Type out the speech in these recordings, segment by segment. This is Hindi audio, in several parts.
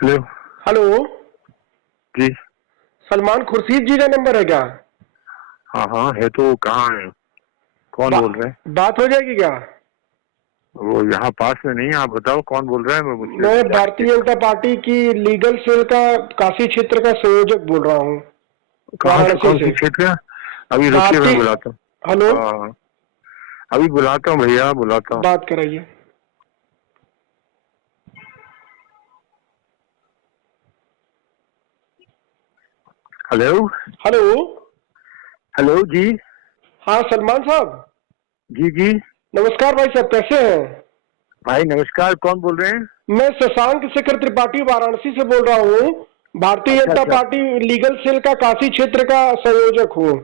हेलो। हेलो। जी। सलमान खुर्शीद जी का नंबर है क्या? हाँ हाँ है तो कहाँ है? कौन बोल रहे हैं? बात हो जाएगी क्या? वो यहाँ पास में नहीं है। आप बताओ कौन बोल रहा है? मैं मुझसे मैं जानकारी भारतीय जनता पार्टी की लीगल सेल का काशी क्षेत्र का संयोजक बोल रहा हूँ, कहाँ से? वाराणसी कौन सी से। क्षेत्र है? अभी रुकिए, मैं भारतीय। बुलाता हूँ। हेलो। हाँ, अभी बुलाता हूँ भैया, बुलाता हूँ। बात कराइए। हेलो। हेलो। हेलो जी। हाँ सलमान साहब। जी जी। नमस्कार भाई साहब, कैसे हैं? भाई नमस्कार, कौन बोल रहे हैं? मैं शशांक शेखर त्रिपाठी वाराणसी से बोल रहा हूँ। भारतीय अच्छा जनता अच्छा। पार्टी लीगल सेल का काशी क्षेत्र का संयोजक हूँ।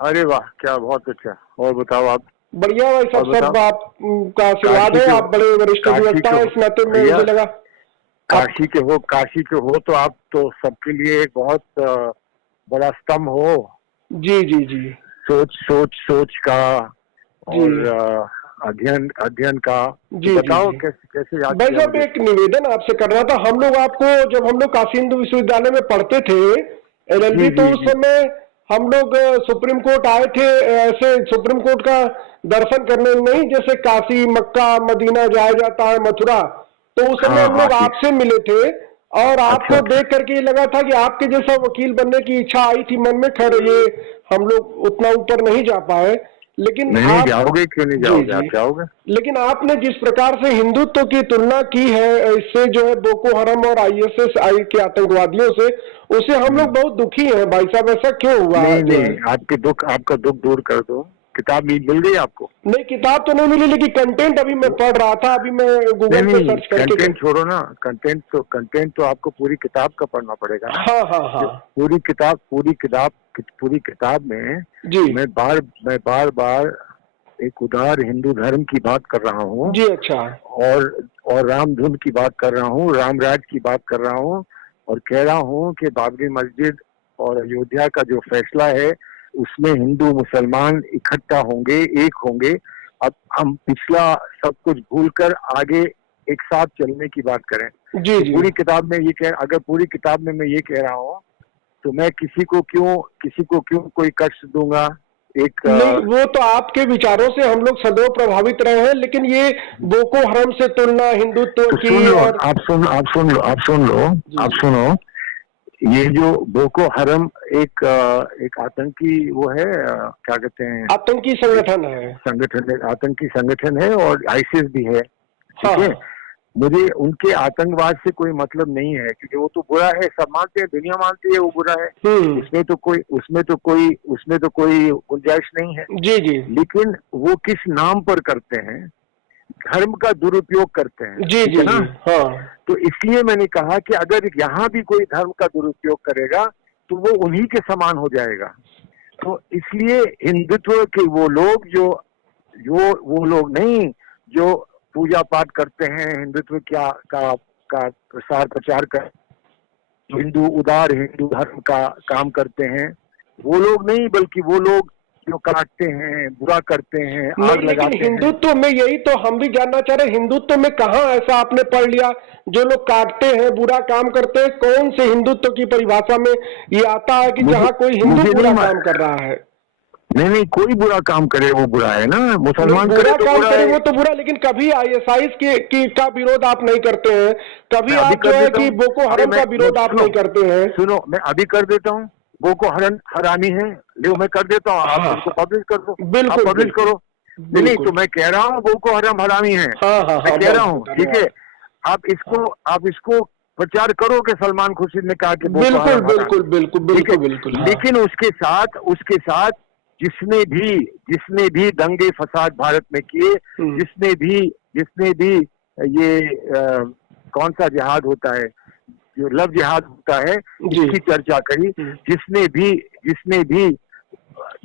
अरे वाह, क्या बहुत अच्छा। और बताओ आप। बढ़िया भाई साहब, और बताओ। सब आपका आशीर्वाद काशी है, के आप बड़े वरिष्ठ काशी अधिवक्ता के हैं, इस नाते में भैया, मुझे लगा आप। काशी के हो तो आप तो सबके लिए एक बहुत बड़ा स्तंभ हो। जी जी जी। सोच सोच सोच का जी और अध्ययन अध्ययन का। तो जी जी बताओ जी। कैसे कैसे याद भाई किया साहब, मुझे? एक निवेदन आपसे करना था। हम लोग आपको, जब हम लोग काशी हिंदू विश्वविद्यालय में पढ़ते थे जी एलएलबी, तो जी उस जी। समय हम लोग सुप्रीम कोर्ट आए थे, ऐसे सुप्रीम कोर्ट का दर्शन करने। नहीं, जैसे काशी मक्का मदीना जाया जाता है, मथुरा। तो उस समय हाँ हम हाँ लोग ठीक। आपसे मिले थे और अच्छा आपको अच्छा। देख करके ये लगा था कि आपके जैसा वकील बनने की इच्छा आई थी मन में। खैर, ये हम लोग उतना ऊपर नहीं जा पाए, लेकिन नहीं नहीं, आप। जाओगे क्यों नहीं जी जाओगे? जी। आप जाओगे। लेकिन आपने जिस प्रकार से हिंदुत्व की तुलना की है इससे, जो है बोको हरम और आईएसआई के आतंकवादियों से, उससे हम लोग हम्म। बहुत दुखी हैं भाई साहब। ऐसा क्यों हुआ नहीं जो नहीं, है? आपका दुख दूर कर दो। किताब मिल गई आपको? नहीं, किताब तो नहीं मिली, लेकिन कंटेंट अभी मैं वो पढ़ रहा था। अभी मैं नहीं गूगल पे नहीं, सर्च करके कंटेंट छोड़ो ना। कंटेंट तो आपको पूरी किताब का पढ़ना पड़ेगा ना। हाँ हाँ हाँ। जो पूरी किताब में जी मैं बार बार एक उदार हिंदू धर्म की बात कर रहा हूँ। जी। अच्छा। और राम धुन की बात कर रहा हूँ, रामराज की बात कर रहा हूँ। और कह रहा हूँ कि बाबरी मस्जिद और अयोध्या का जो फैसला है उसमें हिंदू मुसलमान इकट्ठा होंगे, एक होंगे। अब हम पिछला सब कुछ भूलकर आगे एक साथ चलने की बात करें। जी तो जी। अगर पूरी किताब में मैं ये कह रहा हूँ तो मैं किसी को क्यों कोई कष्ट दूंगा? एक नहीं, वो तो आपके विचारों से हम लोग सदैव प्रभावित रहे हैं, लेकिन ये बोको हरम से तुलना हिंदुत्व तो सुन की लो, और। जी आप जी। सुनो। ये जो बोको हरम एक आतंकी वो है, क्या कहते हैं, आतंकी संगठन है। संगठन है, आतंकी संगठन है और आईसिस भी है। हाँ ठीक है। हाँ। मुझे उनके आतंकवाद से कोई मतलब नहीं है, क्योंकि वो तो बुरा है, सब मानते हैं, दुनिया मानती है वो बुरा है। हम्म। उसमें तो कोई गुंजाइश नहीं है। जी जी लेकिन वो किस नाम पर करते हैं? धर्म का दुरुपयोग करते हैं, जी ठीक जी है ना? जी। हाँ। तो इसलिए मैंने कहा कि अगर यहाँ भी कोई धर्म का दुरुपयोग करेगा तो वो उन्हीं के समान हो जाएगा। तो इसलिए हिंदुत्व के वो लोग जो वो लोग नहीं जो पूजा पाठ करते हैं, हिंदुत्व का प्रसार प्रचार कर, उदार हिंदू धर्म का काम करते हैं, वो लोग नहीं, बल्कि वो लोग जो काटते हैं, बुरा करते हैं, नहीं, आग लेकिन लगाते हैं। हिंदुत्व में यही तो हम भी जानना चाह रहे हैं, हिंदुत्व में कहाँ ऐसा आपने पढ़ लिया? जो लोग काटते हैं, बुरा काम करते हैं, कौन से हिंदुत्व की परिभाषा में ये आता है कि मुझे जहाँ कोई हिंदू मुझे बुरा नहीं काम कर रहा है? नहीं नहीं, कोई बुरा काम करे वो बुरा है ना, नहीं, मुसलमान करे बुरा तो काम बुरा करे है। वो तो बुरा, लेकिन कभी आईएसआई का विरोध आप नहीं करते हैं। कभी मैं अभी आप जो कर है देता कि हूँ। बोको अरे हरम मैं का मैं विरोध आप सुनो नहीं करते हैं। सुनो, मैं अभी कर देता हूँ। बोको हरन हरामी है, लो मैं कर देता हूँ, आप हाँ इसको हाँ। पब्लिश कर दो। आप बिल्कुल पब्लिश बिल्कुल। करो। नहीं नहीं, तो बिल्कुल। मैं कह रहा हूँ बोको हराम हरामी है, हाँ हाँ मैं हाँ, कह रहा बहुत हूँ, बहुत ठीक है। धन्यवाद। हाँ। आप इसको प्रचार करो कि सलमान खुर्शीद ने कहा कि बोको बिल्कुल हराम बिल्कुल हरामी है। बिल्कुल ठीक है। बिल्कुल बिल्कुल। हाँ। लेकिन उसके साथ जिसने भी दंगे फसाद भारत में किए, हम्म। जिसने भी ये कौन सा जिहाद होता है, जो लव जिहाद होता है, जी। उसकी चर्चा करी। हम्म। जिसने भी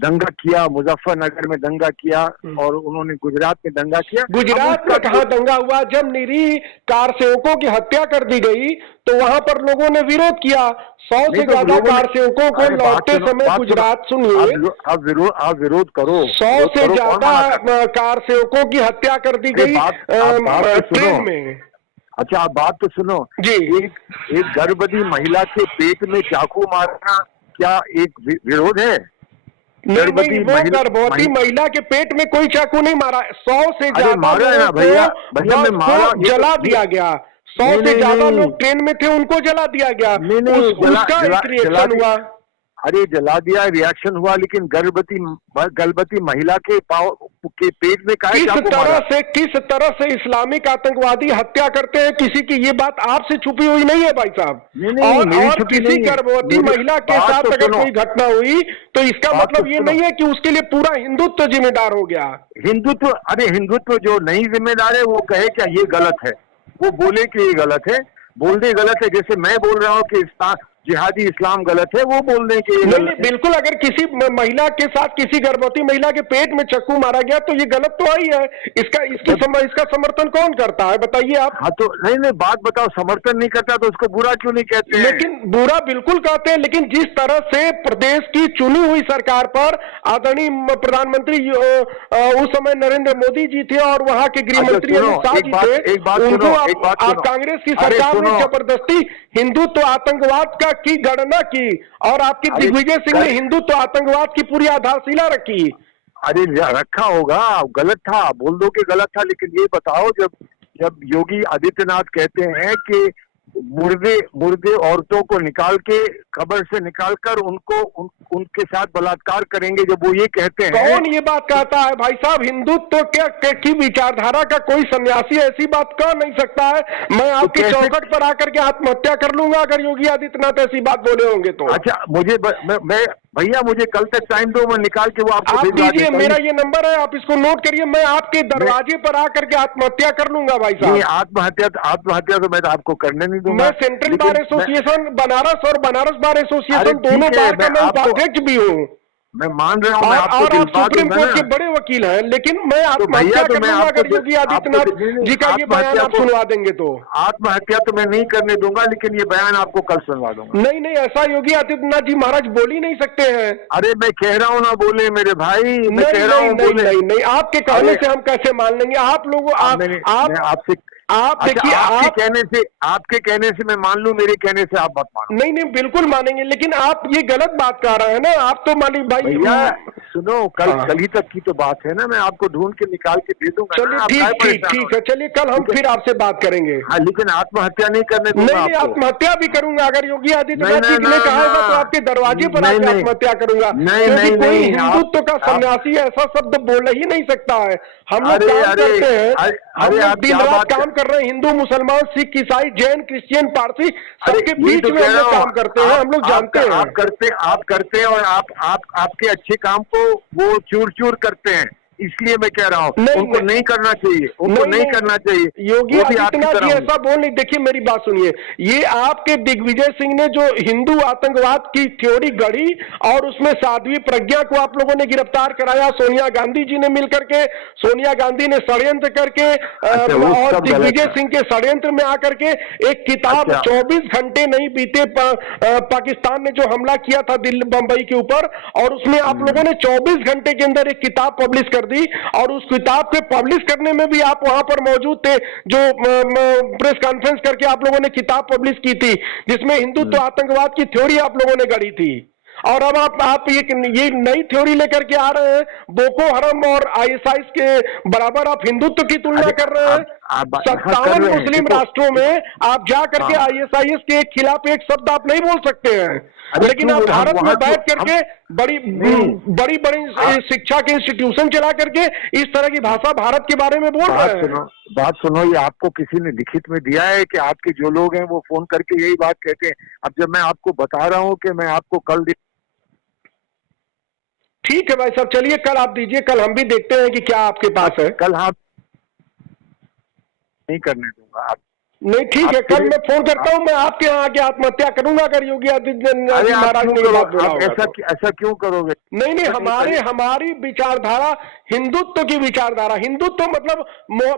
दंगा किया, मुजफ्फरनगर में दंगा किया हम्म। और उन्होंने गुजरात में दंगा किया। हम गुजरात उसका में कहाँ दंगा हुआ? जब निरीह कार सेवकों की हत्या कर दी गई तो वहां पर लोगों ने विरोध किया। 100 नहीं से तो ज्यादा लोगों ने, कार सेवकों को अरे लौटते समय बात सुनो। गुजरात, सुनिए, आप विरोध करो, 100 से कौन ज्यादा मना कर? कार सेवकों की हत्या कर दी अरे गई आप बात तो सुनो। ट्रेन में। अच्छा आप बात तो सुनो जी। एक गर्भवती महिला के पेट में चाकू मारना क्या एक विरोध है? नहीं, वो गर्भवती महिला के पेट में कोई चाकू नहीं मारा, 100 से ज्यादा लोगों को जला दिया गया, 100 से ज्यादा लोग ट्रेन में थे उनको जला दिया गया, उसका एक रिएक्शन हुआ। अरे जला दिया, रिएक्शन हुआ, लेकिन गर्भवती महिला के पेट में किस तरह से इस्लामिक आतंकवादी हत्या करते हैं किसी की, ये बात आपसे छुपी हुई नहीं है भाई साहब। और किसी गर्भवती महिला के साथ अगर कोई घटना हुई तो इसका मतलब ये नहीं है कि उसके लिए पूरा हिंदुत्व जिम्मेदार हो गया। हिंदुत्व, अरे हिंदुत्व जो नहीं जिम्मेदार है वो कहे क्या ये गलत है, वो बोले कि ये गलत है, बोल दे गलत है। जैसे मैं बोल रहा हूँ कि जिहादी इस्लाम गलत है, वो बोल दें कि नहीं, बिल्कुल। अगर किसी महिला के साथ किसी गर्भवती महिला के पेट में चाकू मारा गया तो ये गलत तो ही है, इसका समर्थन कौन करता है बताइए आप। हाँ तो नहीं बात बताओ, समर्थन नहीं करता तो उसको बुरा क्यों नहीं कहते हैं? लेकिन बुरा बिल्कुल कहते हैं, लेकिन जिस तरह से प्रदेश की चुनी हुई सरकार पर आदरणीय प्रधानमंत्री उस समय नरेंद्र मोदी जी थे और वहां के गृह मंत्री अमित शाह जी थे, उनको आप कांग्रेस की सरकार ने जबरदस्ती हिंदुत्व आतंकवाद की गणना की और आपकी दिग्विजय सिंह ने हिंदुत्व आतंकवाद की पूरी आधारशिला रखी। अरे रखा होगा, गलत था, बोल दो कि गलत था, लेकिन ये बताओ जब योगी आदित्यनाथ कहते हैं कि मुर्दे औरतों को निकाल के कब्र से निकालकर उनके साथ बलात्कार करेंगे, जब वो ये कहते हैं। कौन ये बात कहता है भाई साहब? हिंदुत्व की विचारधारा का कोई सन्यासी ऐसी बात कह नहीं सकता है। मैं आपकी चौखट पर आकर के आत्महत्या कर लूंगा अगर योगी आदित्यनाथ ऐसी बात बोले होंगे तो। अच्छा भैया मुझे कल तक टाइम दो, मैं निकाल के वो आपको दीजिए। मेरा ये नंबर है, आप इसको नोट करिए, मैं आपके दरवाजे पर आकर के आत्महत्या कर लूंगा भाई साहब। आत्महत्या तो मैं तो आपको करने नहीं दूंगा। मैं सेंट्रल बार एसोसिएशन बनारस और बनारस बार एसोसिएशन दोनों बार का मैं उपाध्यक्ष भी हूँ। मैं मान रहा हूँ और आप सुप्रीम कोर्ट के बड़े वकील हैं, लेकिन मैं आत्महत्या करूंगा अगर योगी आदित्यनाथ जी का ये बयान आप सुनवा देंगे तो। आत्महत्या तो मैं नहीं करने दूंगा, लेकिन ये बयान आपको कल सुनवा दूंगा। नहीं, ऐसा योगी आदित्यनाथ जी महाराज बोल ही नहीं सकते हैं। अरे मैं कह रहा हूँ ना बोले मेरे भाई, मैं कह रहा हूँ नहीं, आपके कहने से हम कैसे मान लेंगे? आप लोगों आपसे आप देखिए, आपके कहने से मैं मान लूं, मेरे कहने से आप मत मानो। नहीं, बिल्कुल मानेंगे, लेकिन आप ये गलत बात कर रहे हैं ना। आप तो मालिक भाई भैया सुनो, कल ही तक की तो बात है ना, मैं आपको ढूंढ के निकाल के दे दूंगा। चलिए ठीक है, चलिए कल हम फिर आपसे बात करेंगे। हाँ, लेकिन आत्महत्या नहीं करने दूंगा। नहीं, आत्महत्या भी करूंगा अगर योगी आदित्यनाथ जी ने कहा होगा तो आपके दरवाजे पर आकर आत्महत्या करूंगा। नहीं, कोई हिंदुत्व का सन्यासी ऐसा शब्द बोल ही नहीं सकता है। हम लोग काम करते हैं, हम लोग दिन रात काम कर रहे हैं, हिंदू मुसलमान सिख ईसाई जैन क्रिश्चियन पारसी सबके बीच में हम लोग काम करते हैं, हम लोग जानते हैं। आप करते हैं और आपके अच्छे काम को वो चूर चूर करते हैं, इसलिए मैं कह रहा हूँ उनको नहीं करना चाहिए, उनको नहीं करना चाहिए। योगी आदित्यनाथ जी ऐसा बोल नहीं। देखिए मेरी बात सुनिए, ये आपके दिग्विजय सिंह ने जो हिंदू आतंकवाद की थ्योरी गढ़ी और उसमें साध्वी प्रज्ञा को आप लोगों ने गिरफ्तार कराया, सोनिया गांधी जी ने मिलकर के, सोनिया गांधी ने षड्यंत्र करके और दिग्विजय सिंह के षड्यंत्र में आकर के एक किताब 24 घंटे नहीं बीते पाकिस्तान ने जो हमला किया था दिल्ली बंबई के ऊपर, और उसमें आप लोगों ने 24 घंटे के अंदर एक किताब पब्लिश कर दी और उस किताब के पब्लिश करने में भी आप वहां पर मौजूद थे, जो प्रेस कॉन्फ्रेंस करके आप लोगों ने किताब पब्लिश की थी जिसमें हिंदुत्व आतंकवाद की थ्योरी आप लोगों ने गढ़ी थी। और अब आप ये नई थ्योरी लेकर के आ रहे हैं, बोको हरम और आईएसआईएस के बराबर आप हिंदुत्व की तुलना कर रहे हैं। 57 मुस्लिम राष्ट्रों में आप जा करके आईएसआईएस के खिलाफ एक शब्द आप नहीं बोल सकते हैं, लेकिन आप भारत में बैठ करके बड़ी शिक्षा के इंस्टीट्यूशन चला करके इस तरह की भाषा भारत के बारे में बोल रहे हैं। बात सुनो, ये आपको किसी ने लिखित में दिया है कि आपके जो लोग हैं वो फोन करके यही बात कहते हैं? अब जब मैं आपको बता रहा हूँ कि मैं आपको कल ठीक है भाई साहब, चलिए कल आप दीजिए, कल हम भी देखते हैं कि क्या आपके पास है। कल आप नहीं करने दूंगा। आप नहीं ठीक है, कल मैं फोन करता हूं, मैं आपके यहाँ आके आत्महत्या करूंगा अगर योगी आदित्यनाथ महाराज ने बात बोला। ऐसा क्यों करोगे? नहीं, हमारी विचारधारा हिंदुत्व की विचारधारा। हिंदुत्व मतलब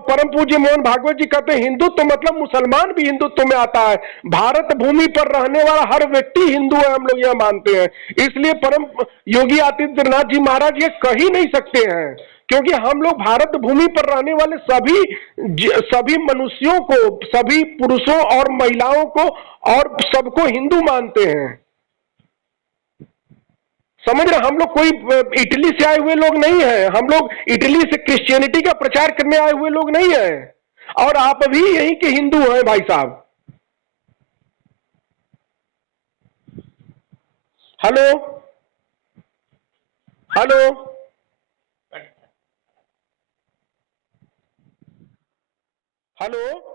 परम पूज्य मोहन भागवत जी कहते हैं हिंदुत्व मतलब मुसलमान भी हिंदुत्व में आता है। भारत भूमि पर रहने वाला हर व्यक्ति हिंदू है, हम लोग यह मानते हैं। इसलिए परम योगी आदित्यनाथ जी महाराज ये कह ही नहीं सकते हैं क्योंकि हम लोग भारत भूमि पर रहने वाले सभी मनुष्यों को, सभी पुरुषों और महिलाओं को और सबको हिंदू मानते हैं। समझ रहे, हम लोग कोई इटली से आए हुए लोग नहीं है, हम लोग इटली से क्रिश्चियनिटी का प्रचार करने आए हुए लोग नहीं है, और आप भी यहीं के हिंदू हैं भाई साहब। Hello hello hello.